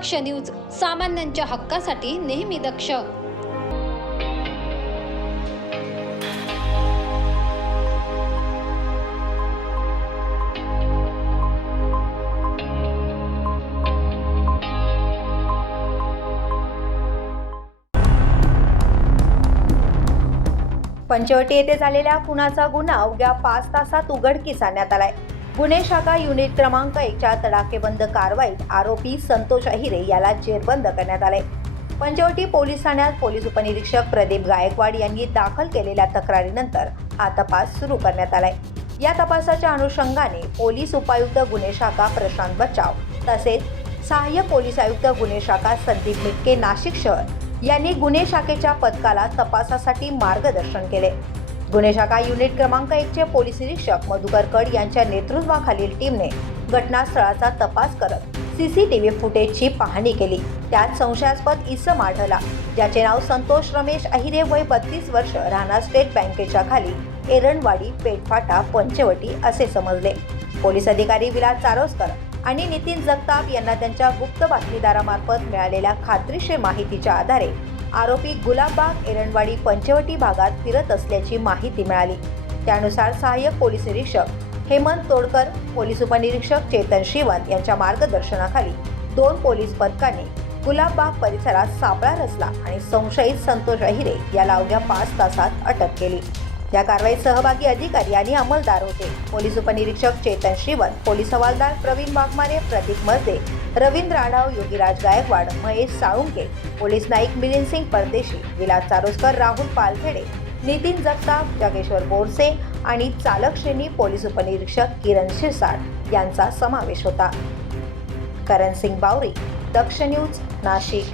दक्ष news सामान्यांच्या हक्कासाठी नेहमी दक्ष. पंचवटी येथे झालेल्या खुनाचा गुन्हा अवघ्या पाच तासात उघडकीस आणण्यात आलाय. गुन्हे शाखा युनिट क्रमांक एकच्या तडाखेबंद कारवाईत आरोपी संतोष अहिरे याला जेरबंद करण्यात आले. पंचवटी पोलीस ठाण्यात पोलीस उपनिरीक्षक प्रदीप गायकवाड यांनी दाखल केलेल्या तक्रारीनंतर हा तपास सुरू करण्यात आलाय. या तपासाच्या अनुषंगाने पोलीस उपायुक्त गुन्हे शाखा प्रशांत बचाव तसेच सहाय्यक पोलीस आयुक्त गुन्हे शाखा संदीप मिटके नाशिक शहर यांनी गुन्हे शाखेच्या पथकाला तपासासाठी मार्गदर्शन केले. गुन्हे शाखा युनिट क्रमांक एकचे पोलीस निरीक्षक मधुकर कड यांच्या नेतृत्वाखालील टीमने घटनास्थळाचा तपास करत सीसीटीव्ही फुटेजची पाहणी केली. त्यात संशयास्पद इसम आढळला. ज्याचे नाव संतोष रमेश अहिरे वय बत्तीस वर्ष राहणार स्टेट बँकेच्या खाली एरणवाडी पेटफाटा पंचवटी असे समजले. पोलीस अधिकारी विलास चारोस्कर आणि नितीन जगताप यांना त्यांच्या गुप्त बातमीदारामार्फत मिळालेल्या खात्रीशीर माहितीच्या आधारे आरोपी गुलाबबाग एरणवाडी पंचवटी भागात फिरत असल्याची माहिती मिळाली. त्यानुसार सहाय्यक पोलीस निरीक्षक हेमंत तोडकर पोलीस उपनिरीक्षक चेतन श्रीवंत यांच्या मार्गदर्शनाखाली दोन पोलीस पथकांनी गुलाबबाग परिसरात सापळा रचला आणि संशयित संतोष अहिरे याला अवघ्या पाच तासात अटक केली. या कारवाईत सहभागी अधिकारी आणि अंमलदार होते. पोलीस उपनिरीक्षक चेतन श्रीवन पोलीस हवालदार प्रवीण वाघमारे प्रतीक मर्दे रवींद्र आढाव योगीराज गायकवाड महेश साळुंके पोलीस नाईक मिलिंद सिंग परदेशी विलास चारोस्कर राहुल पालखेडे नितीन जगताप जगेश्वर बोरसे आणि चालक श्रेणी पोलीस उपनिरीक्षक किरण शिरसाट यांचा समावेश होता. करण सिंग बावरी दक्ष न्यूज नाशिक.